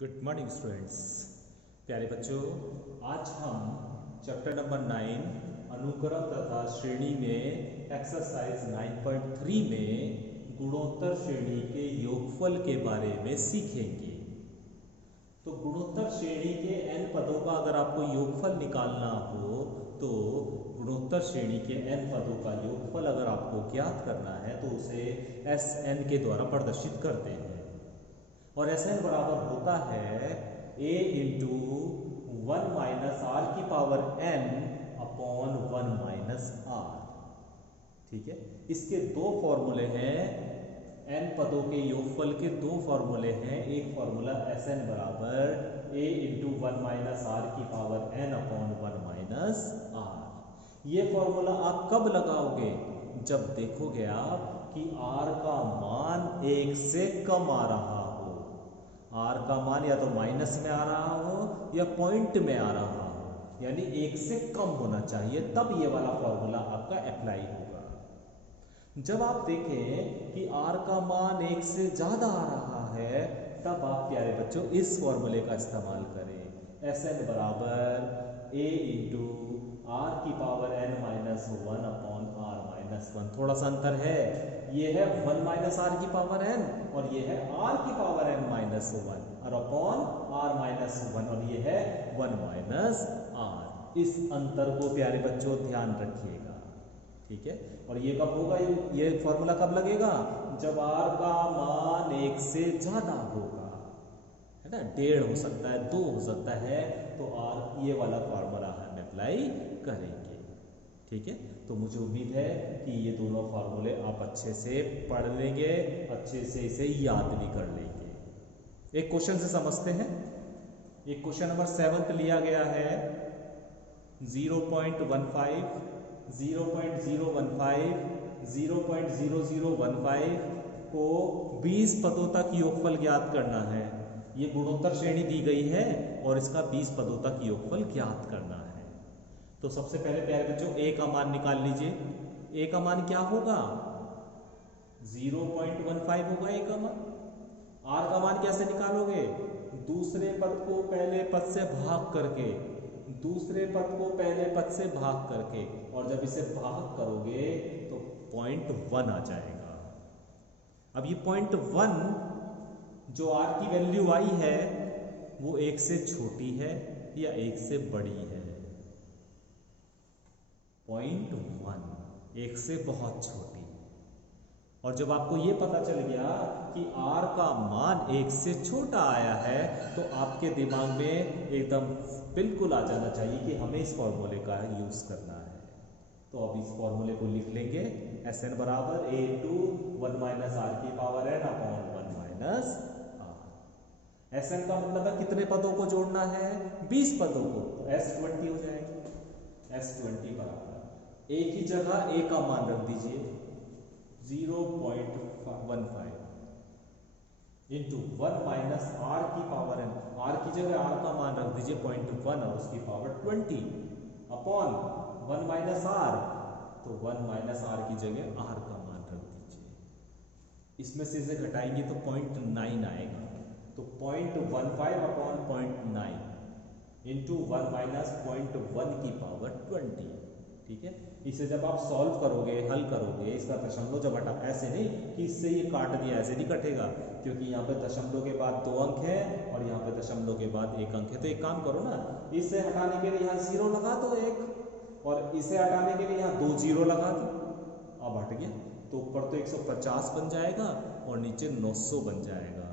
Good morning students. प्यारे बच्चों, आज हम चैप्टर नंबर 9 अनुक्रम तथा श्रेणी में एक्सरसाइज 9.3 में गुणोत्तर श्रेणी के योगफल के बारे में सीखेंगे। तो गुणोत्तर श्रेणी के n पदों का अगर आपको योगफल निकालना हो तो गुणोत्तर श्रेणी के n पदों का योगफल अगर आपको ज्ञात करना है तो उसे Sn के द्वारा प्रदर्शित करते हैं। और Sn बराबर होता है a इंटू 1 माइनस आर की power n upon 1 minus r. ठीक है, इसके दो फॉर्मूले हैं। n पदों के योगफल के दो फॉर्मूले हैं। एक फॉर्मूला Sn बराबर a इंटू 1 माइनस आर की power n upon 1 minus r. ये फॉर्मूला आप कब लगाओगे? जब देखोगे आप कि r का मान 1 से कम आ रहा हो। r का मान या तो माइनस में आ रहा हो या पॉइंट में आ रहा हो, यानी 1 से कम होना चाहिए, तब ये वाला फॉर्मूला आपका अप्लाई होगा। जब आप देखें कि r का मान 1 से ज़्यादा आ रहा है तब आप प्यारे बच्चों इस फॉर्मूले का इस्तेमाल करें। Sn बराबर a इंटू आर की power n minus 1 upon r minus 1। थोड़ा सा अंतर है, ये है 1 माइनस आर की पावर n और ये है r की पावर n माइनस 1 और अपॉन r माइनस 1 और ये है 1 माइनस r। इस अंतर को प्यारे बच्चों ध्यान रखिएगा। ठीक है, और ये कब होगा? ये फॉर्मूला कब लगेगा? जब r का मान 1 से ज़्यादा होगा, है ना। 1.5 हो सकता है, 2 हो सकता है, तो r ये वाला फॉर्मूला हम अप्लाई करेंगे। ठीक है, तो मुझे उम्मीद है कि ये दोनों फार्मूले आप अच्छे से पढ़ लेंगे, अच्छे से इसे याद भी कर लेंगे। एक क्वेश्चन से समझते हैं। एक क्वेश्चन नंबर 7 लिया गया है 0.15, 0.015, 0.0015 को 20 पदों तक योगफल ज्ञात करना है। ये गुणोत्तर श्रेणी दी गई है और इसका 20 पदों तक योगफल ज्ञात करना है। तो सबसे पहले प्यारे बच्चों a का मान निकाल लीजिए। a का मान क्या होगा? 0.15 होगा a का मान। r का मान कैसे निकालोगे? दूसरे पद को पहले पद से भाग करके, दूसरे पद को पहले पद से भाग करके, और जब इसे भाग करोगे तो 0.1 आ जाएगा। अब ये 0.1 जो r की वैल्यू आई है वो 1 से छोटी है या 1 से बड़ी है? 0.1 1 से बहुत छोटी। और जब आपको ये पता चल गया कि r का मान 1 से छोटा आया है तो आपके दिमाग में एकदम बिल्कुल आ जाना चाहिए कि हमें इस फॉर्मूले का यूज करना है। तो अब इस फॉर्मूले को लिख लेंगे। Sn बराबर a इंटू 1 माइनस आर की power n upon 1 minus r. Sn का मतलब है कितने पदों को जोड़ना है? 20 पदों को, तो S20 हो जाएगी। S20 बराबर a की जगह a का मान रख दीजिए 0.15 इंटू 1 माइनस आर की पावर n। r की जगह r का मान रख दीजिए 0.1 और उसकी पावर 20 अपॉन 1 माइनस आर, तो 1 माइनस आर की जगह r का मान रख दीजिए। इसमें से इसे घटाएंगे तो 0.9 आएगा, तो 0.15 अपॉन 0.9 इंटू 1 माइनस 0.1 की पावर 20। ठीक है, इसे जब आप सॉल्व करोगे, हल करोगे, इसका दशमलव जब हटा, ऐसे नहीं कि इससे ये काट दिया, ऐसे नहीं कटेगा, क्योंकि यहाँ पे दशमलव के बाद 2 अंक है और यहाँ पे दशमलव के बाद 1 अंक है। तो एक काम करो ना, इसे हटाने के लिए यहाँ 0 लगा दो 1, और इसे हटाने के लिए यहाँ 2 0 लगा दो। अब हट गया, तो ऊपर तो 150 बन जाएगा और नीचे 900 बन जाएगा,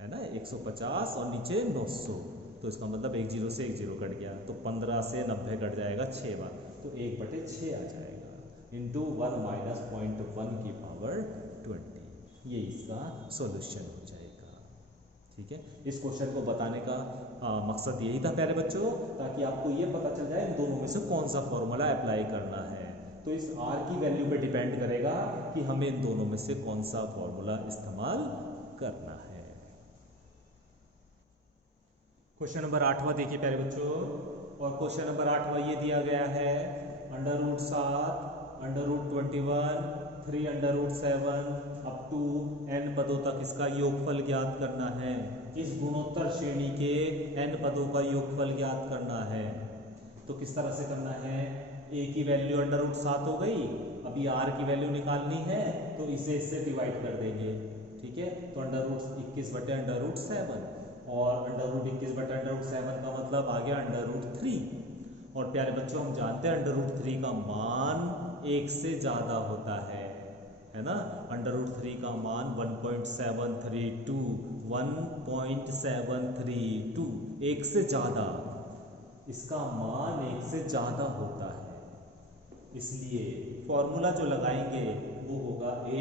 है ना। 150 और नीचे 900, तो इसका मतलब 1 0 से 1 0 कट गया, तो 15 से 90 कट जाएगा 6 बार, तो 1/6 आ जाएगा इंटू 1 माइनस 0.1 की पावर 20। ये इसका सॉल्यूशन हो जाएगा। ठीक है, इस क्वेश्चन को बताने का मकसद यही था प्यारे बच्चों, ताकि आपको ये पता चल जाए इन दोनों में से कौन सा फॉर्मूला अप्लाई करना है। तो इस r की वैल्यू पे डिपेंड करेगा कि हमें इन दोनों में से कौन सा फॉर्मूला इस्तेमाल करना है। क्वेश्चन नंबर 8वां देखिए प्यारे बच्चों, और क्वेश्चन नंबर 8वां ये दिया गया है √7, √21, 3 under root 7 up to n पदों तक इसका योगफल ज्ञात करना है। इस गुणोत्तर श्रेणी के n पदों का योगफल ज्ञात करना है। तो किस तरह से करना है, a की वैल्यू अंडर रूट 7 हो गई, अभी r की वैल्यू निकालनी है तो इसे इससे डिवाइड कर देंगे। ठीक है, तो अंडर रूट 21 बटे अंडर रूट 7 और अंडर रूट 21 बटे अंडर रूट 7 का मतलब आ गया अंडर रूट 3। और प्यारे बच्चों हम जानते हैं अंडर रूट 3 का मान 1 से ज़्यादा होता है ना। अंडर रूट 3 का मान 1.732 1.732 1 से ज़्यादा, इसका मान 1 से ज़्यादा होता है। इसलिए फॉर्मूला जो लगाएंगे वो होगा a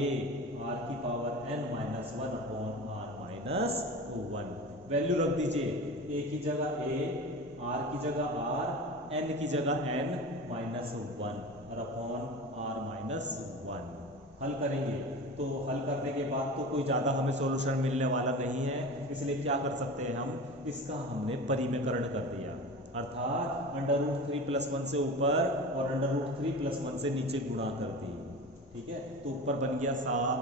r की power n minus 1 upon r minus 1। Value रख दीजिए, a की जगह a, r की जगह r, n की जगह n माइनस 1 और अपॉन r माइनस 1। हल करेंगे तो हल करने के बाद तो कोई ज़्यादा हमें सॉल्यूशन मिलने वाला नहीं है, इसलिए क्या कर सकते हैं हम, इसका हमने परिमेयकरण कर दिया, अर्थात अंडर रूट 3 प्लस 1 से ऊपर और अंडर रूट 3 प्लस 1 से नीचे गुणा कर दी। ठीक है, तो ऊपर बन गया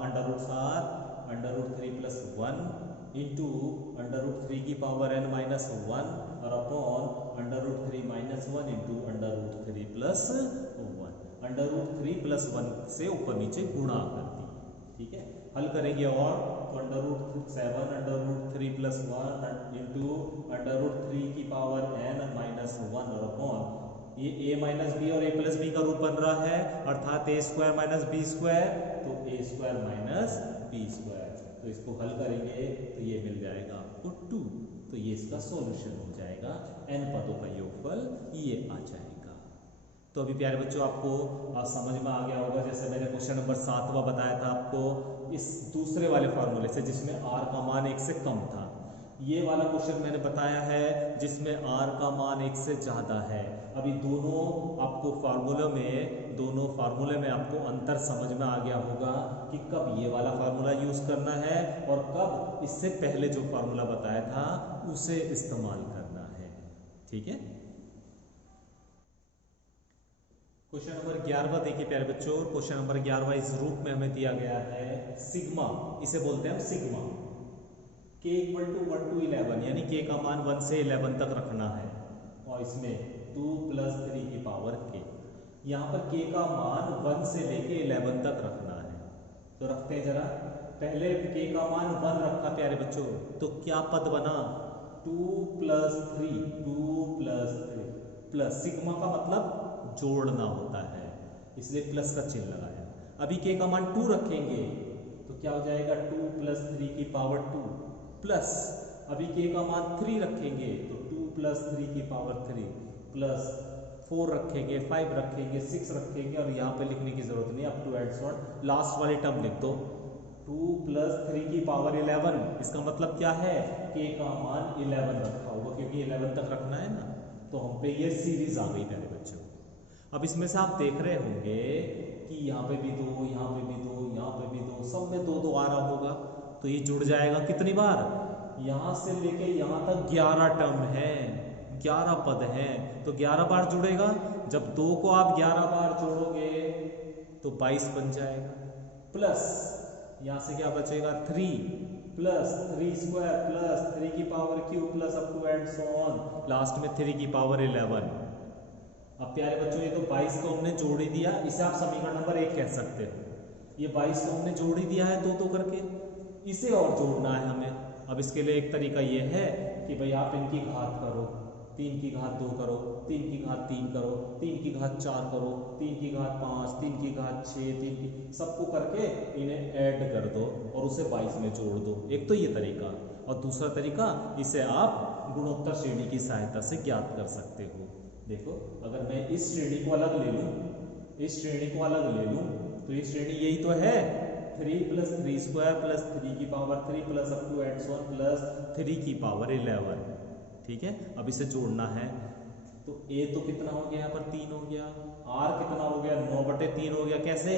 under root 7 under root 3 plus 1 into under root 3 की पावर n माइनस 1 और upon under root 3 minus 1 into under root 3 plus 1। Under root 3 plus 1 से ऊपर नीचे गुणा कर दी। ठीक है, हल करेंगे और तो under root 7 under root 3 plus 1 into under root 3 की पावर n माइनस 1 और अपॉन ये a माइनस बी और a प्लस बी का रूप बन रहा है, अर्थात a square minus b square, तो a square minus b square. तो इसको हल करेंगे तो ये मिल जाएगा आपको 2, तो ये इसका सॉल्यूशन हो जाएगा, n पदों का योगफल ये आ जाएगा। तो अभी प्यारे बच्चों आपको समझ में आ गया होगा, जैसे मैंने क्वेश्चन नंबर 7वां बताया था आपको इस दूसरे वाले फॉर्मूले से जिसमें r का मान 1 से कम था, ये वाला क्वेश्चन मैंने बताया है जिसमें r का मान 1 से ज़्यादा है। अभी दोनों फार्मूले में आपको अंतर समझ में आ गया होगा कि कब ये वाला फार्मूला यूज़ करना है और कब इससे पहले जो फार्मूला बताया था उसे इस्तेमाल करना है। ठीक है, क्वेश्चन नंबर 11वां देखिए प्यारे बच्चों। क्वेश्चन नंबर 11वां इस रूप में हमें दिया गया है, सिग्मा, इसे बोलते हैं हम sigma, k equal to 1 to 11, यानी k का मान 1 से 11 तक रखना है और इसमें 2 प्लस 3 की पावर k। यहाँ पर k का मान 1 से लेके 11 तक रखना है, तो रखते हैं जरा। पहले k का मान 1 रखा प्यारे बच्चों, तो क्या पद बना, 2 प्लस 3 प्लस सिग्मा का मतलब जोड़ना होता है, इसलिए प्लस का चिन्ह लगाया। अभी k का मान 2 रखेंगे तो क्या हो जाएगा, 2 प्लस 3 की पावर 2 प्लस, अभी k का मान 3 रखेंगे तो 2 प्लस 3 की पावर 3 प्लस 4 रखेंगे, 5 रखेंगे, 6 रखेंगे और यहाँ पे लिखने की जरूरत नहीं, up to and so on, last वाली टर्म लिख दो 2 प्लस 3 की पावर 11। इसका मतलब क्या है, k का मान 11 रखा होगा क्योंकि 11 तक रखना है ना, तो हम पे ये सीरीज आ गई प्यारे बच्चों। अब इसमें से आप देख रहे होंगे कि यहाँ पे भी 2, यहाँ पे भी 2, यहाँ पे भी 2, सब में 2 आ रहा होगा, तो ये जुड़ जाएगा कितनी बार, यहाँ से लेके यहाँ तक 11 टर्म है, 11 पद हैं, तो 11 बार जुड़ेगा। जब 2 को आप 11 बार जोड़ोगे तो 22 बन जाएगा, प्लस यहाँ से क्या बचेगा 3 प्लस 3 स्क्वायर प्लस 3 की power q plus up to and so on, last में 3 की पावर 11। अब प्यारे बच्चों ये तो 22 को हमने जोड़ ही दिया, इसे आप समीकरण नंबर 1 कह सकते हो। ये 22 को हमने जोड़ ही दिया है 2 करके, इसे और जोड़ना है हमें। अब इसके लिए एक तरीका ये है कि भाई आप इनकी घात करो, 3 की घात 2 करो, 3 की घात 3 करो, 3 की घात 4 करो, 3 की घात 5, 3 की घात 6, 3 की, सबको करके इन्हें ऐड कर दो और उसे 22 में जोड़ दो। एक तो ये तरीका, और दूसरा तरीका इसे आप गुणोत्तर श्रेणी की सहायता से ज्ञात कर सकते हो। देखो अगर मैं इस श्रेणी को अलग ले लूं, इस श्रेणी को अलग ले लूं तो ये श्रेणी यही तो है, 3 प्लस 3 स्क्वायर प्लस 3 की power 3 plus up to and so on plus 3 की पावर 11। ठीक है, अब इसे जोड़ना है तो a तो कितना हो गया, यहाँ पर 3 हो गया, r कितना हो गया 9/3 हो गया, कैसे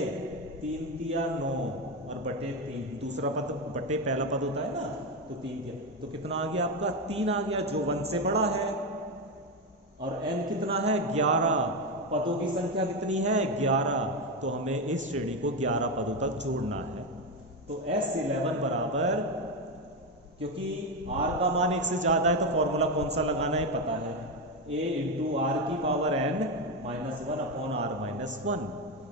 3 तिया 9 और बटे 3, दूसरा पद बटे पहला पद होता है ना, तो 3 तिया, तो कितना आ गया आपका 3 आ गया जो 1 से बड़ा है, और n कितना है 11, पदों की संख्या कितनी है 11, तो हमें इस श्रेणी को 11 पदों तक जोड़ना है। तो S11 बराबर, क्योंकि r का मान 1 से ज़्यादा है तो फॉर्मूला कौन सा लगाना है पता है, a इंटू आर की power n minus 1 upon r minus 1।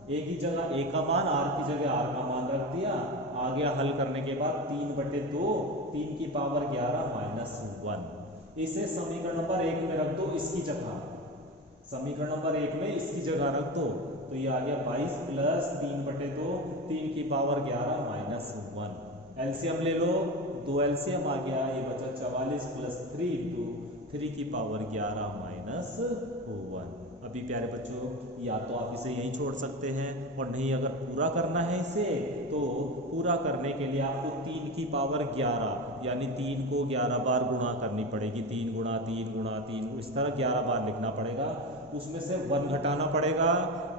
a की जगह a का मान, r की जगह r का मान रख दिया। आ गया हल करने के बाद 3/2, 3 की पावर 11 माइनस 1। इसे समीकरण नंबर 1 में रख दो, इसकी जगह समीकरण नंबर 1 में इसकी जगह रख दो। तो ये आ गया 22 प्लस 3/2, 3 की पावर 11 माइनस 1। एलसीएम ले लो, 2 एलसीएम आ गया, ये बचा 44 प्लस 3 इंटू 3 की पावर 11 माइनस 1। अभी प्यारे बच्चों, या तो आप इसे यहीं छोड़ सकते हैं, और नहीं अगर पूरा करना है इसे, तो पूरा करने के लिए आपको 3 की पावर 11 यानी 3 को 11 बार गुणा करनी पड़ेगी। 3 गुणा 3 गुणा 3, इस तरह 11 बार लिखना पड़ेगा। उसमें से 1 घटाना पड़ेगा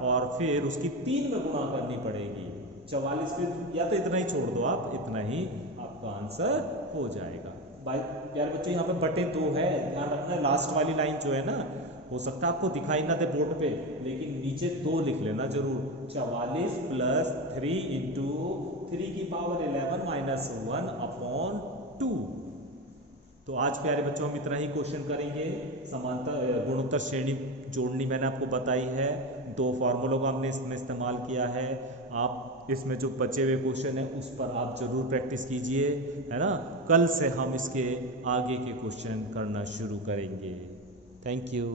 और फिर उसकी 3 में गुणा करनी पड़ेगी। 44 फिर, या तो इतना ही छोड़ दो आप, इतना ही आपका आंसर हो जाएगा। भाई प्यारे बच्चों, यहाँ पे बटे 2 है, ध्यान रखना। लास्ट वाली लाइन जो है ना, हो सकता है आपको दिखाई ना दे बोर्ड पे, लेकिन नीचे 2 लिख लेना जरूर। 44 प्लस 3 इंटू 3 की पावर 11 माइनस 1 अपॉन 2। तो आज प्यारे बच्चों हम इतना ही क्वेश्चन करेंगे। समांतर गुणोत्तर श्रेणी जोड़नी मैंने आपको बताई है, 2 फार्मूलों का हमने इसमें इस्तेमाल किया है। आप इसमें जो बचे हुए क्वेश्चन है उस पर आप जरूर प्रैक्टिस कीजिए, है ना। कल से हम इसके आगे के क्वेश्चन करना शुरू करेंगे। Thank you.